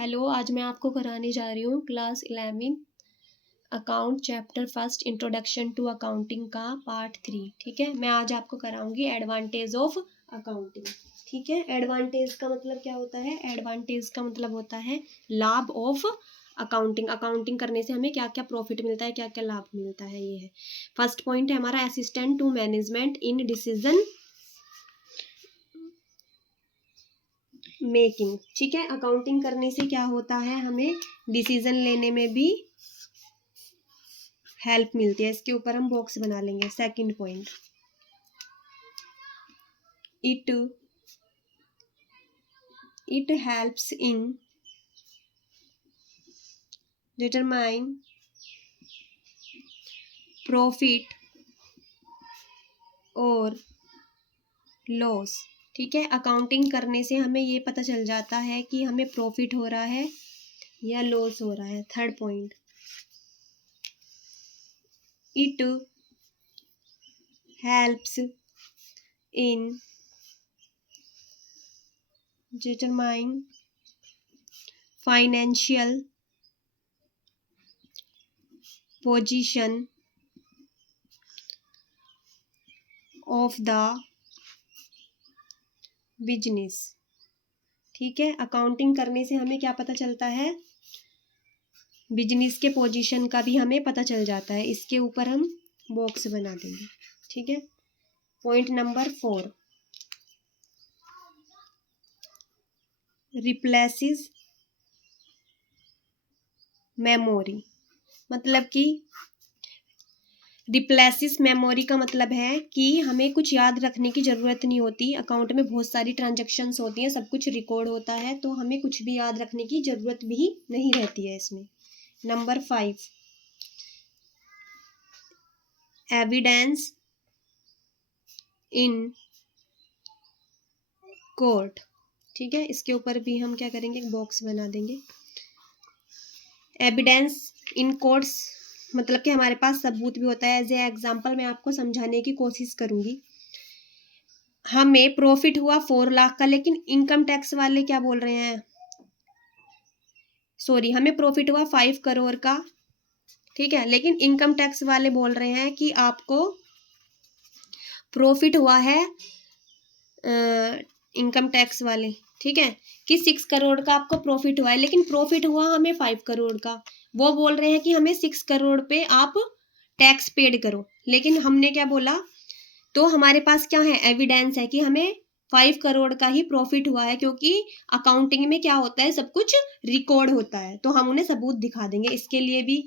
Hello, आज मैं आपको कराने जा रही हूँ class 11 account chapter first introduction to accounting का पार्ट 3। ठीक है, मैं आज आपको कराऊंगी एडवांटेज ऑफ अकाउंटिंग। ठीक है, एडवांटेज का मतलब क्या होता है? एडवांटेज का मतलब होता है लाभ ऑफ अकाउंटिंग। अकाउंटिंग करने से हमें क्या क्या प्रॉफिट मिलता है, क्या क्या लाभ मिलता है, ये है। फर्स्ट पॉइंट है हमारा assistant to management in decision making. ठीक है, अकाउंटिंग करने से क्या होता है, हमें डिसीजन लेने में भी हेल्प मिलती है। इसके ऊपर हम बॉक्स बना लेंगे। Second point, it helps in determine profit और लॉस। ठीक है, अकाउंटिंग करने से हमें ये पता चल जाता है कि हमें प्रॉफिट हो रहा है या लॉस हो रहा है। Third point, it helps in determine financial position of the business. ठीक है, अकाउंटिंग करने से हमें क्या पता चलता है, बिजनेस के पोजीशन का भी हमें पता चल जाता है। इसके ऊपर हम बॉक्स बना देंगे। ठीक है, पॉइंट नंबर 4, रिप्लेसेस मेमोरी। मतलब कि रिप्लेसिस मेमोरी का मतलब है कि हमें कुछ याद रखने की ज़रूरत नहीं होती। अकाउंट में बहुत सारी ट्रांजैक्शंस होती हैं, सब कुछ रिकॉर्ड होता है, तो हमें कुछ भी याद रखने की ज़रूरत भी नहीं रहती है इसमें। Number 5, evidence in court. ठीक है, इसके ऊपर भी हम क्या करेंगे, एक बॉक्स बना देंगे। एविडेंस इन कोर्ट्स मतलब कि हमारे पास सबूत भी होता है। एज ए एग्जाम्पल मैं आपको समझाने की कोशिश करूंगी। हमें प्रॉफिट हुआ 4 लाख का, लेकिन इनकम टैक्स वाले क्या बोल रहे हैं, सॉरी, हमें प्रॉफिट हुआ 5 करोड़ का। ठीक है, लेकिन इनकम टैक्स वाले बोल रहे हैं कि आपको प्रॉफिट हुआ है, इनकम टैक्स वाले, ठीक है, कि 6 करोड़ का आपको प्रॉफिट हुआ है, लेकिन प्रॉफिट हुआ हमें 5 करोड़ का। वो बोल रहे हैं कि हमें 6 करोड़ पे आप टैक्स पेड करो, लेकिन हमने क्या बोला, तो हमारे पास क्या है, एविडेंस है कि हमें 5 करोड़ का ही प्रॉफिट हुआ है, क्योंकि अकाउंटिंग में क्या होता है, सब कुछ रिकॉर्ड होता है, तो हम उन्हें सबूत दिखा देंगे। इसके लिए भी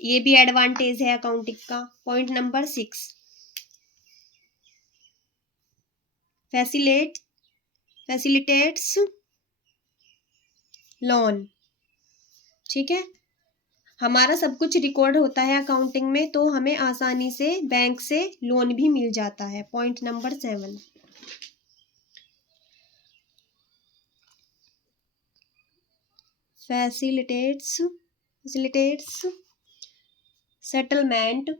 ये भी एडवांटेज है अकाउंटिंग का। Point number 6, facilitates loan. ठीक है, हमारा सब कुछ रिकॉर्ड होता है अकाउंटिंग में, तो हमें आसानी से बैंक से लोन भी मिल जाता है। Point number 7, facilitates settlement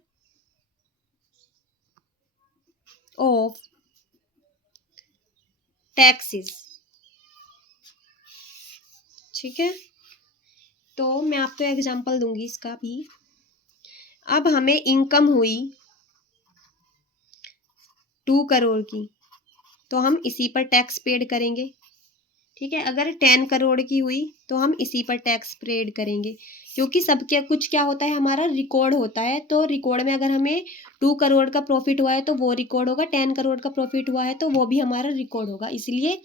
of taxes. ठीक है, तो मैं आपको एग्जांपल दूंगी इसका भी। अब हमें इनकम हुई 2 करोड़ की, तो हम इसी पर टैक्स पेड करेंगे। ठीक है, अगर 10 करोड़ की हुई तो हम इसी पर टैक्स पेड करेंगे, क्योंकि सब क्या कुछ क्या होता है, हमारा रिकॉर्ड होता है। तो रिकॉर्ड में अगर हमें 2 करोड़ का प्रॉफिट हुआ है तो वो रिकॉर्ड होगा, 10 करोड़ का प्रॉफिट हुआ है तो वो भी हमारा रिकॉर्ड होगा, इसलिए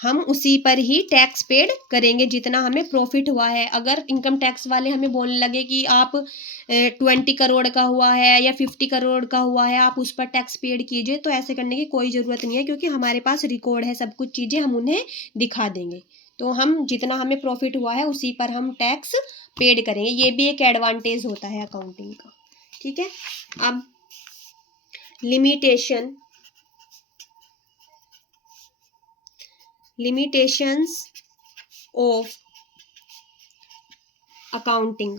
हम उसी पर ही टैक्स पेड करेंगे जितना हमें प्रॉफिट हुआ है। अगर इनकम टैक्स वाले हमें बोलने लगे कि आप 20 करोड़ का हुआ है या 50 करोड़ का हुआ है, आप उस पर टैक्स पेड कीजिए, तो ऐसे करने की कोई ज़रूरत नहीं है, क्योंकि हमारे पास रिकॉर्ड है, सब कुछ चीज़ें हम उन्हें दिखा देंगे। तो हम जितना हमें प्रॉफिट हुआ है उसी पर हम टैक्स पेड करेंगे। ये भी एक एडवांटेज होता है अकाउंटिंग का। ठीक है, अब limitations of अकाउंटिंग।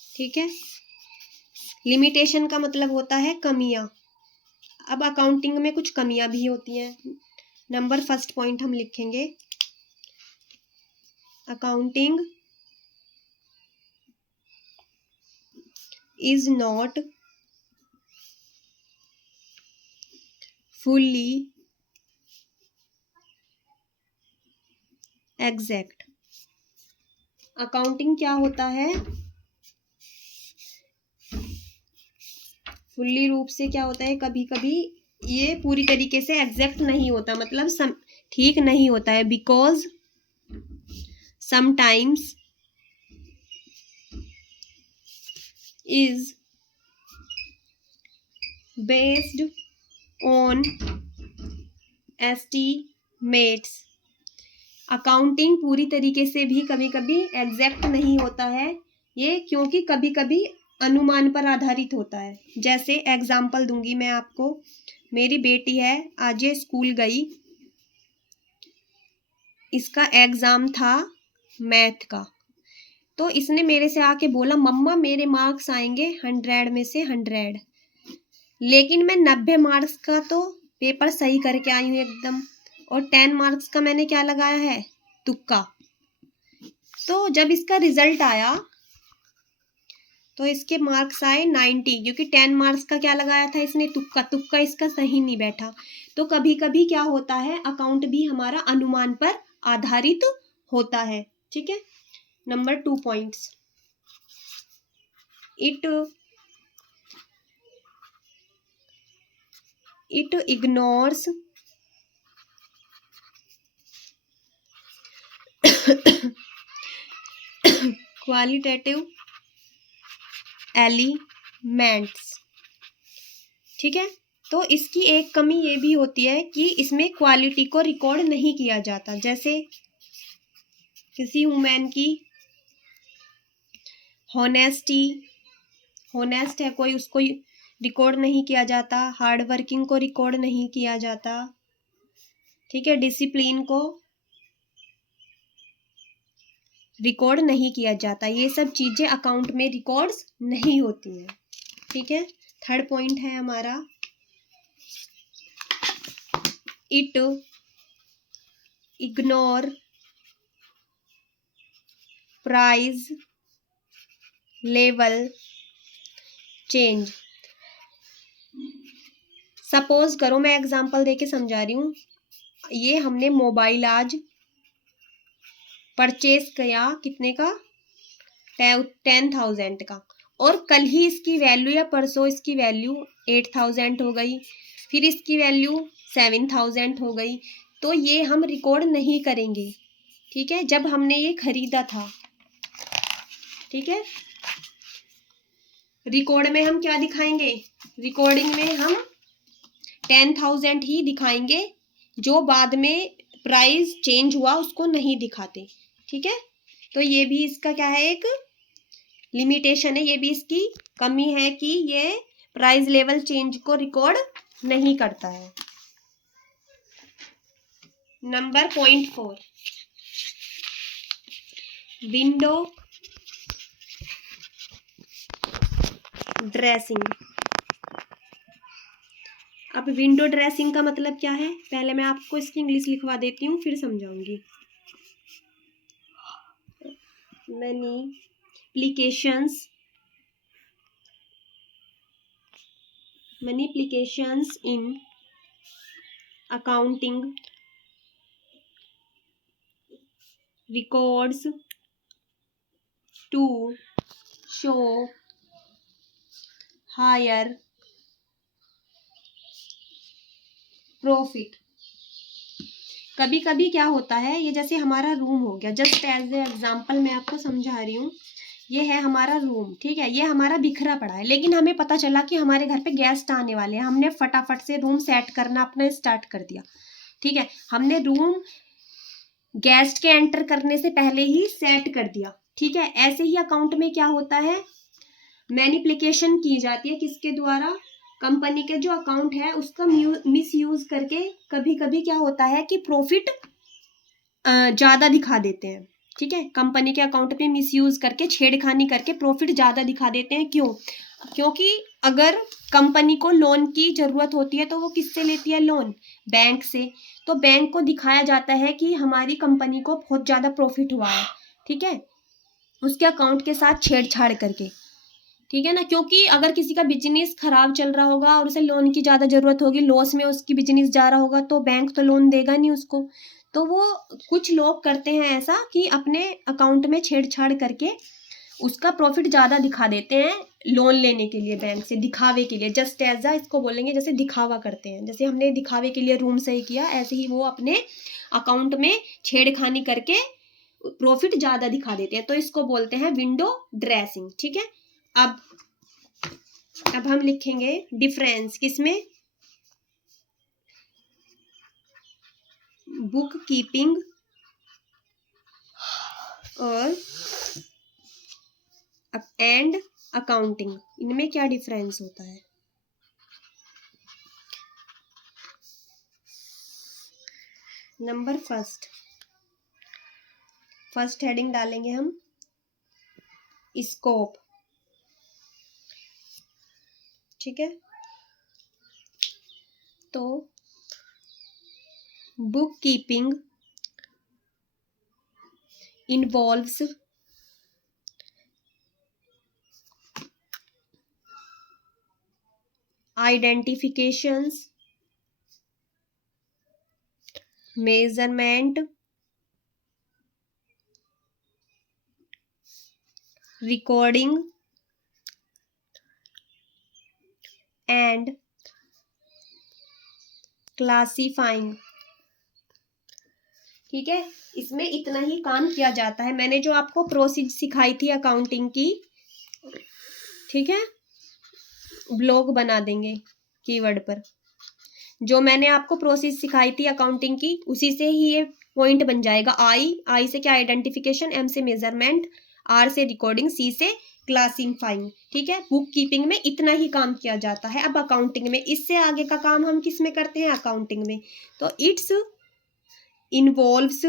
ठीक है, लिमिटेशन का मतलब होता है कमियां। अब अकाउंटिंग में कुछ कमियां भी होती हैं। नंबर फर्स्ट पॉइंट हम लिखेंगे, accounting is not fully exact. Accounting क्या होता है, फुल्ली रूप से क्या होता है, कभी कभी ये पूरी तरीके से एग्जैक्ट नहीं होता, मतलब ठीक नहीं होता है, because sometimes is based on estimates. Accounting पूरी तरीके से भी कभी कभी एग्जैक्ट नहीं होता है ये, क्योंकि कभी कभी अनुमान पर आधारित होता है। जैसे एग्जाम्पल दूंगी मैं आपको, मेरी बेटी है, आज ये स्कूल गई, इसका एग्जाम था मैथ का, तो इसने मेरे से आके बोला मम्मा मेरे मार्क्स आएंगे 100 में से 100, लेकिन मैं 90 मार्क्स का तो पेपर सही करके आई हूँ एकदम, और 10 मार्क्स का मैंने क्या लगाया है, तुक्का। तो जब इसका रिजल्ट आया तो इसके मार्क्स आए 90, क्योंकि 10 मार्क्स का क्या लगाया था इसने, तुक्का। तुक्का इसका सही नहीं बैठा। तो कभी कभी क्या होता है, अकाउंट भी हमारा अनुमान पर आधारित होता है। ठीक है, number 2 points, it ignores qualitative elements. ठीक है, तो इसकी एक कमी ये भी होती है कि इसमें क्वालिटी को रिकॉर्ड नहीं किया जाता। जैसे किसी वुमेन की हॉनेस्टी, हॉनेस्ट है कोई, उसको रिकॉर्ड नहीं किया जाता। हार्ड वर्किंग को रिकॉर्ड नहीं किया जाता। ठीक है, डिसिप्लिन को रिकॉर्ड नहीं किया जाता। ये सब चीजें अकाउंट में रिकॉर्ड्स नहीं होती हैं। ठीक है, थर्ड पॉइंट है हमारा, it ignore price level change. Suppose करो, मैं एग्जांपल देके समझा रही हूँ, ये हमने मोबाइल आज परचेज किया, कितने का, 10,000 का, और कल ही इसकी वैल्यू या परसों इसकी वैल्यू 8,000 हो गई, फिर इसकी वैल्यू 7,000 हो गई। तो ये हम रिकॉर्ड नहीं करेंगे। ठीक है, जब हमने ये खरीदा था। ठीक है, रिकॉर्ड में हम क्या दिखाएंगे, रिकॉर्डिंग में हम 10,000 ही दिखाएंगे, जो बाद में प्राइस चेंज हुआ उसको नहीं दिखाते। ठीक है, तो ये भी इसका क्या है, एक लिमिटेशन है, ये भी इसकी कमी है कि ये प्राइस लेवल चेंज को रिकॉर्ड नहीं करता है। Number point 4, window dressing. अब विंडो ड्रेसिंग का मतलब क्या है, पहले मैं आपको इसकी इंग्लिश लिखवा देती हूँ, फिर समझाऊंगी। Manipulations in accounting records to show higher profit. कभी कभी क्या होता है, ये जैसे हमारा रूम हो गया, जस्ट एज ए एग्जाम्पल मैं आपको समझा रही हूँ, ये है हमारा रूम। ठीक है, ये हमारा बिखरा पड़ा है, लेकिन हमें पता चला कि हमारे घर पे गेस्ट आने वाले हैं, हमने फटाफट से रूम सेट करना अपना स्टार्ट कर दिया। ठीक है, हमने रूम गेस्ट के एंटर करने से पहले ही सेट कर दिया। ठीक है, ऐसे ही अकाउंट में क्या होता है, मैनिपुलेशन की जाती है, किसके द्वारा, कंपनी के जो अकाउंट है उसका मिस यूज करके कभी कभी क्या होता है कि प्रॉफिट ज्यादा दिखा देते हैं। ठीक है, कंपनी के अकाउंट पे मिस यूज करके, छेड़खानी करके प्रॉफिट ज्यादा दिखा देते हैं। क्यों, क्योंकि अगर कंपनी को लोन की जरूरत होती है तो वो किससे लेती है लोन? बैंक से। तो बैंक को दिखाया जाता है कि हमारी कंपनी को बहुत ज्यादा प्रॉफिट हुआ है, ठीक है, उसके अकाउंट के साथ छेड़छाड़ करके, ठीक है ना। क्योंकि अगर किसी का बिजनेस खराब चल रहा होगा और उसे लोन की ज्यादा जरूरत होगी, लॉस में उसकी बिजनेस जा रहा होगा, तो बैंक तो लोन देगा नहीं उसको। तो वो कुछ लोग करते हैं ऐसा कि अपने अकाउंट में छेड़छाड़ करके उसका प्रॉफिट ज्यादा दिखा देते हैं लोन लेने के लिए बैंक से, दिखावे के लिए, जस्ट एज अ, इसको बोलेंगे जैसे दिखावा करते हैं। जैसे हमने दिखावे के लिए रूम सही किया, ऐसे ही वो अपने अकाउंट में छेड़खानी करके प्रॉफिट ज्यादा दिखा देते हैं, तो इसको बोलते हैं विंडो ड्रेसिंग, ठीक है। अब हम लिखेंगे डिफरेंस किसमें? बुक कीपिंग और एंड अकाउंटिंग, इनमें क्या डिफरेंस होता है? नंबर फर्स्ट हेडिंग डालेंगे हम स्कोप, ठीक है। तो book keeping involves identifications, measurement, recording and classifying, ठीक है। इसमें इतना ही काम किया जाता है। मैंने जो आपको प्रोसीज सिखाई थी अकाउंटिंग की, ठीक है, ब्लॉग बना देंगे कीवर्ड पर। जो मैंने आपको प्रोसेस सिखाई थी अकाउंटिंग की, उसी से ही ये पॉइंट बन जाएगा। आई से क्या? आइडेंटिफिकेशन, एम से मेजरमेंट, आर से रिकॉर्डिंग, सी से क्लासिफाइंग, ठीक है। बुक कीपिंग में इतना ही काम किया जाता है। अब अकाउंटिंग में इससे आगे का काम हम किस में करते हैं? अकाउंटिंग में। तो इट्स इन्वॉल्व्स,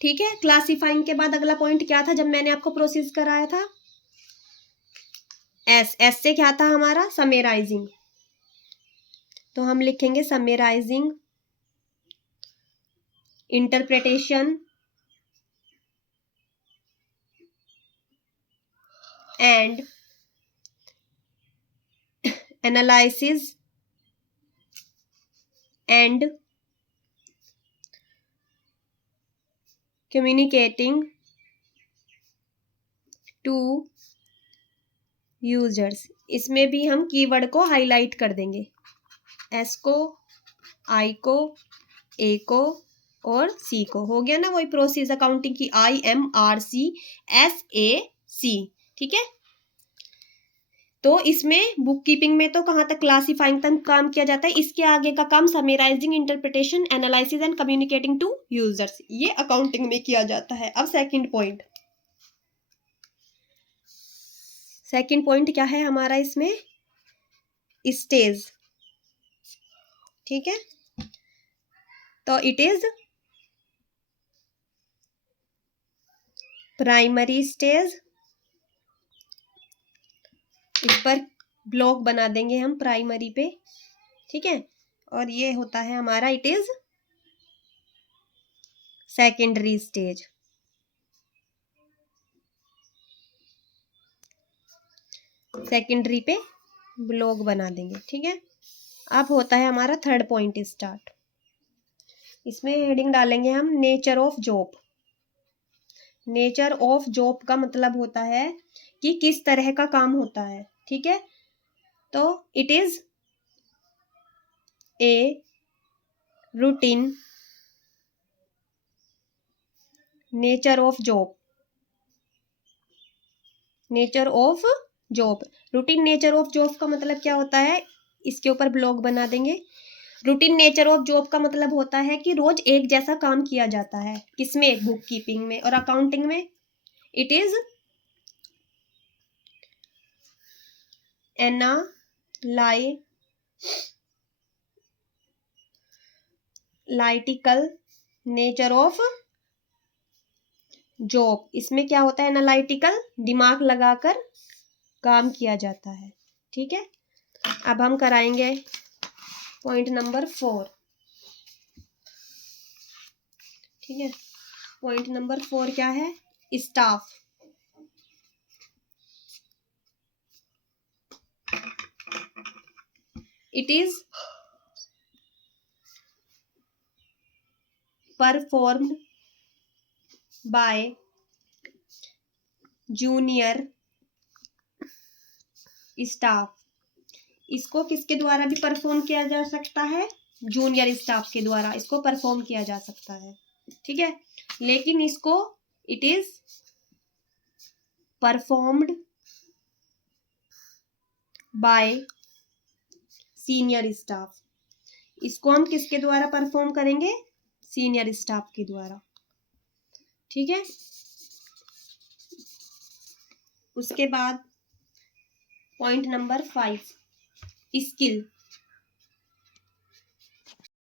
ठीक है। क्लासिफाइंग के बाद अगला पॉइंट क्या था जब मैंने आपको प्रोसेस कराया था? एस से क्या था हमारा? समेराइजिंग। तो हम लिखेंगे summarising, interpretation and analysis and communicating to users। इसमें भी हम कीवर्ड को हाईलाइट कर देंगे, एस को, आई को, ए को और सी को। हो गया ना वही प्रोसेस अकाउंटिंग की, IMRCSAC, ठीक है। तो इसमें बुक कीपिंग में तो कहाँ तक? क्लासिफाइंग तक काम किया जाता है। इसके आगे का काम summarising, interpretation, analysis and communicating to users, ये अकाउंटिंग में किया जाता है। अब सेकंड पॉइंट क्या है हमारा इसमें? स्टेज, ठीक है। तो इट इज प्राइमरी स्टेज, इस पर ब्लॉक बना देंगे हम प्राइमरी पे, ठीक है। और ये होता है हमारा, it is secondary stage. Secondary पे ब्लॉक बना देंगे, ठीक है। अब होता है हमारा थर्ड पॉइंट स्टार्ट। इसमें हेडिंग डालेंगे हम nature of job. Nature of job का मतलब होता है कि किस तरह का काम होता है, ठीक है। तो it is a routine nature of job. Nature of job, routine nature of job का मतलब क्या होता है? इसके ऊपर ब्लॉग बना देंगे। रूटीन नेचर ऑफ जॉब का मतलब होता है कि रोज एक जैसा काम किया जाता है। किसमें? बुक कीपिंग में। और अकाउंटिंग में it is analytical nature of job. इसमें क्या होता है? एनालिटिकल, दिमाग लगाकर काम किया जाता है। ठीक है, अब हम कराएंगे पॉइंट नंबर 4। ठीक है, पॉइंट नंबर 4 क्या है? Staff. It is performed by junior staff. इसको किसके द्वारा भी परफॉर्म किया जा सकता है? जूनियर स्टाफ के द्वारा इसको परफॉर्म किया जा सकता है। ठीक है, लेकिन इसको it is performed by senior staff. इसको हम किसके द्वारा परफॉर्म करेंगे? सीनियर स्टाफ के द्वारा। ठीक है, उसके बाद पॉइंट नंबर 5 स्किल।